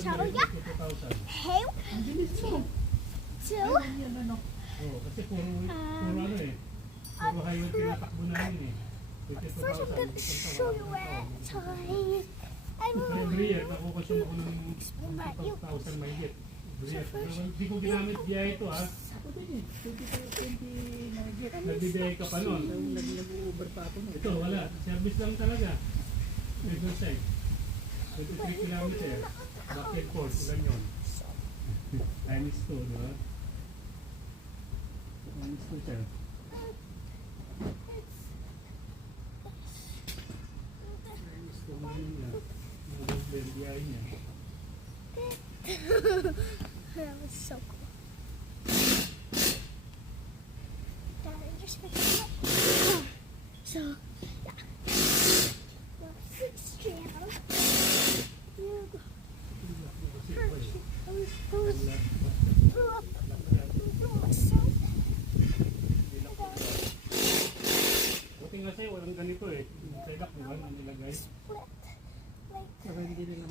show ya. Hey, two. Oo, kasi puro ano eh. Puro highway tinatakbo namin eh. First, I'm gonna show you where it's high. Every year, nakukonsume ako ng 50,000 mahigit. Hindi ko ginamit biyahe ito ha. Nagbibiyahe ka pa nun. Nag-uber pa ako. Ito, wala. Service lang talaga. Riverside. 23 kilometer. Back and forth. Ilan yun? Times 2, di ba? Times 2 siya. Times 2 ngayon niya. Nag-uber biyahe niya. That was so cool. Daddy, just pick it up. So, yeah. The sixth channel. Buti nga sa'yo, walang ganito eh. Sa ilak, di ba? Ang nilagay. Pero hindi nila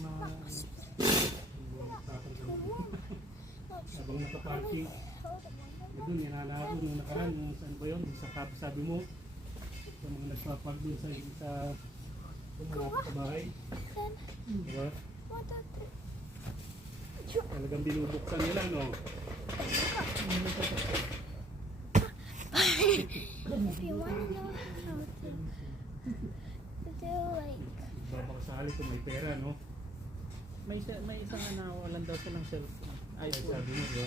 Habang nakaparking. Doon, yananaro nung nakaraan. Yung saan ba yun? Sa sabi mo. Sa mga nagpapark doon sa malapit sa bahay. Diba? Talagang binubuksan nila, no? If you want to know how to do like... Babakasali kung may pera, no? may isang nawalan daw silang cellphone. Ay, sabi mo, diba?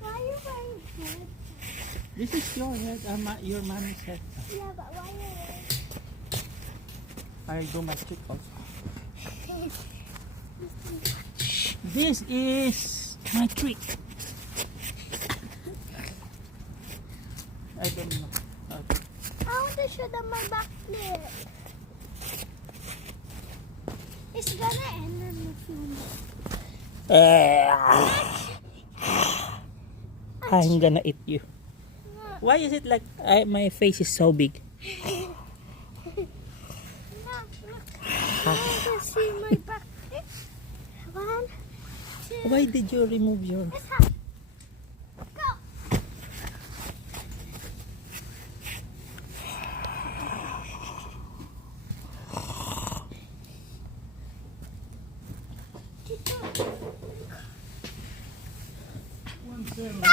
Why are you wearing head? This is your head, your mommy's head. Yeah, but why are you wearing... I do my trick also. This is my trick. I don't know. I want to show them my backflip. It's gonna end in a few minutes. I'm gonna eat you. Why is it like my face is so big? Look. I want to see my backflip. 1, 2, Why did you remove your... let's have... Go! One, zero.